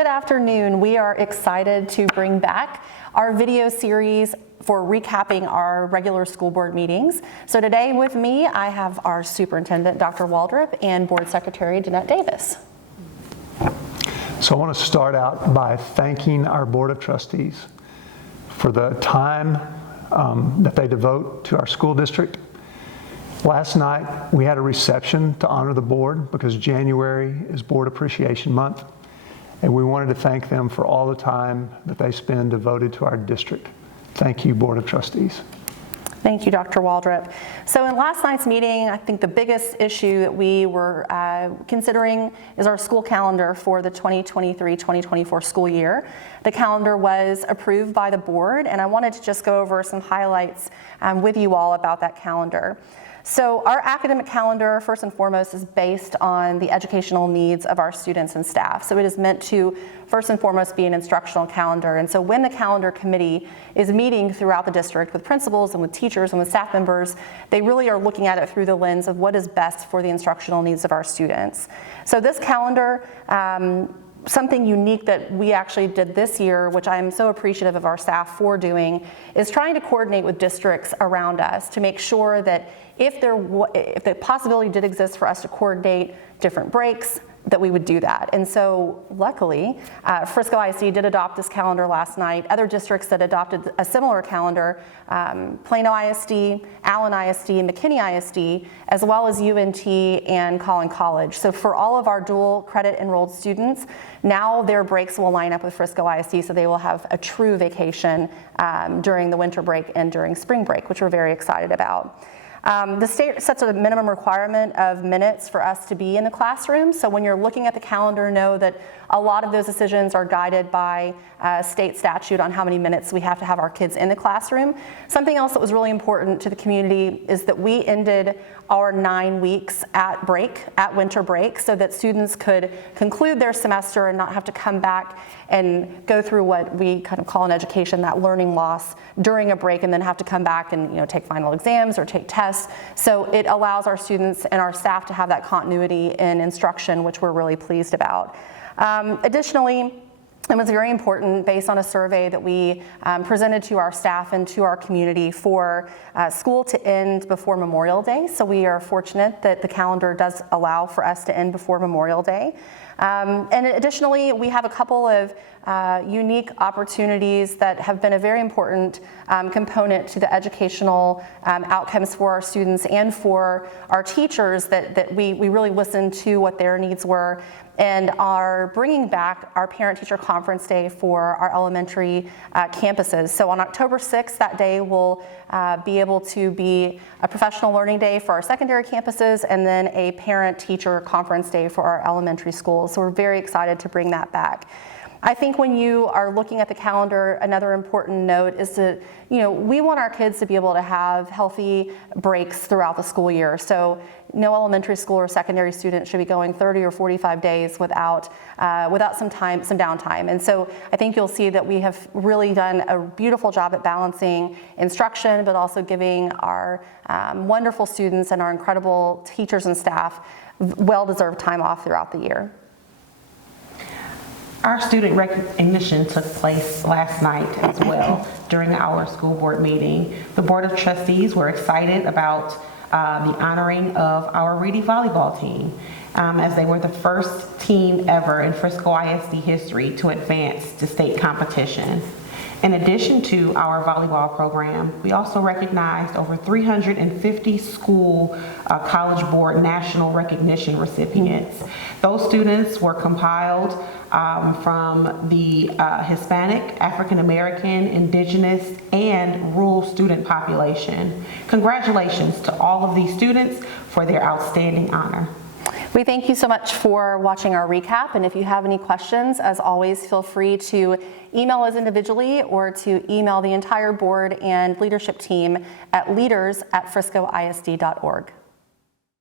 Good afternoon. We are excited to bring back our video series for recapping our regular school board meetings. So today with me, I have our superintendent, Dr. Waldrop, and board secretary, Jeanette Davis. So I want to start out by thanking our board of trustees for the time that they devote to our school district. Last night, we had a reception to honor the board because January is Board Appreciation Month. And we wanted to thank them for all the time that they spend devoted to our district. Thank you, Board of Trustees. Thank you, Dr. Waldrop. So in last night's meeting, I think the biggest issue that we were considering is our school calendar for the 2023-2024 school year. The calendar was approved by the board, and I wanted to just go over some highlights with you all about that calendar. So our academic calendar, first and foremost, is based on the educational needs of our students and staff. So it is meant to, first and foremost, be an instructional calendar. And so when the calendar committee is meeting throughout the district with principals and with teachers and with staff members, they really are looking at it through the lens of what is best for the instructional needs of our students. So this calendar, something unique that we actually did this year, which I am so appreciative of our staff for doing, is trying to coordinate with districts around us to make sure that if the possibility did exist for us to coordinate different breaks, that we would do that. And so luckily, Frisco ISD did adopt this calendar last night. Other districts that adopted a similar calendar, Plano ISD, Allen ISD, McKinney ISD, as well as UNT and Collin College. So for all of our dual credit enrolled students, now their breaks will line up with Frisco ISD, so they will have a true vacation during the winter break and during spring break, which we're very excited about. The state sets a minimum requirement of minutes for us to be in the classroom. So when you're looking at the calendar, know that a lot of those decisions are guided by state statute on how many minutes we have to have our kids in the classroom. Something else that was really important to the community is that we ended our 9 weeks at winter break, so that students could conclude their semester and not have to come back and go through what we kind of call in education that learning loss during a break, and then have to come back and take final exams or take tests. So it allows our students and our staff to have that continuity in instruction, which we're really pleased about. Additionally, it was very important, based on a survey that we presented to our staff and to our community, for school to end before Memorial Day. So we are fortunate that the calendar does allow for us to end before Memorial Day. And additionally, we have a couple of unique opportunities that have been a very important component to the educational outcomes for our students and for our teachers, that we really listened to what their needs were, and are bringing back our parent-teacher conference day for our elementary campuses. So on October 6th, that day will be able to be a professional learning day for our secondary campuses, and then a parent-teacher conference day for our elementary schools. So we're very excited to bring that back. I think when you are looking at the calendar, another important note is that, we want our kids to be able to have healthy breaks throughout the school year. So no elementary school or secondary student should be going 30 or 45 days without some downtime. And so I think you'll see that we have really done a beautiful job at balancing instruction, but also giving our wonderful students and our incredible teachers and staff well-deserved time off throughout the year. Our student recognition took place last night as well during our school board meeting. The Board of Trustees were excited about the honoring of our Reedy volleyball team, as they were the first team ever in Frisco ISD history to advance to state competition. In addition to our volleyball program, we also recognized over 350 school College Board national recognition recipients. Those students were compiled from the Hispanic, African American, Indigenous, and rural student population. Congratulations to all of these students for their outstanding honor. We thank you so much for watching our recap, and if you have any questions, as always, feel free to email us individually or to email the entire board and leadership team at leaders@friscoisd.org.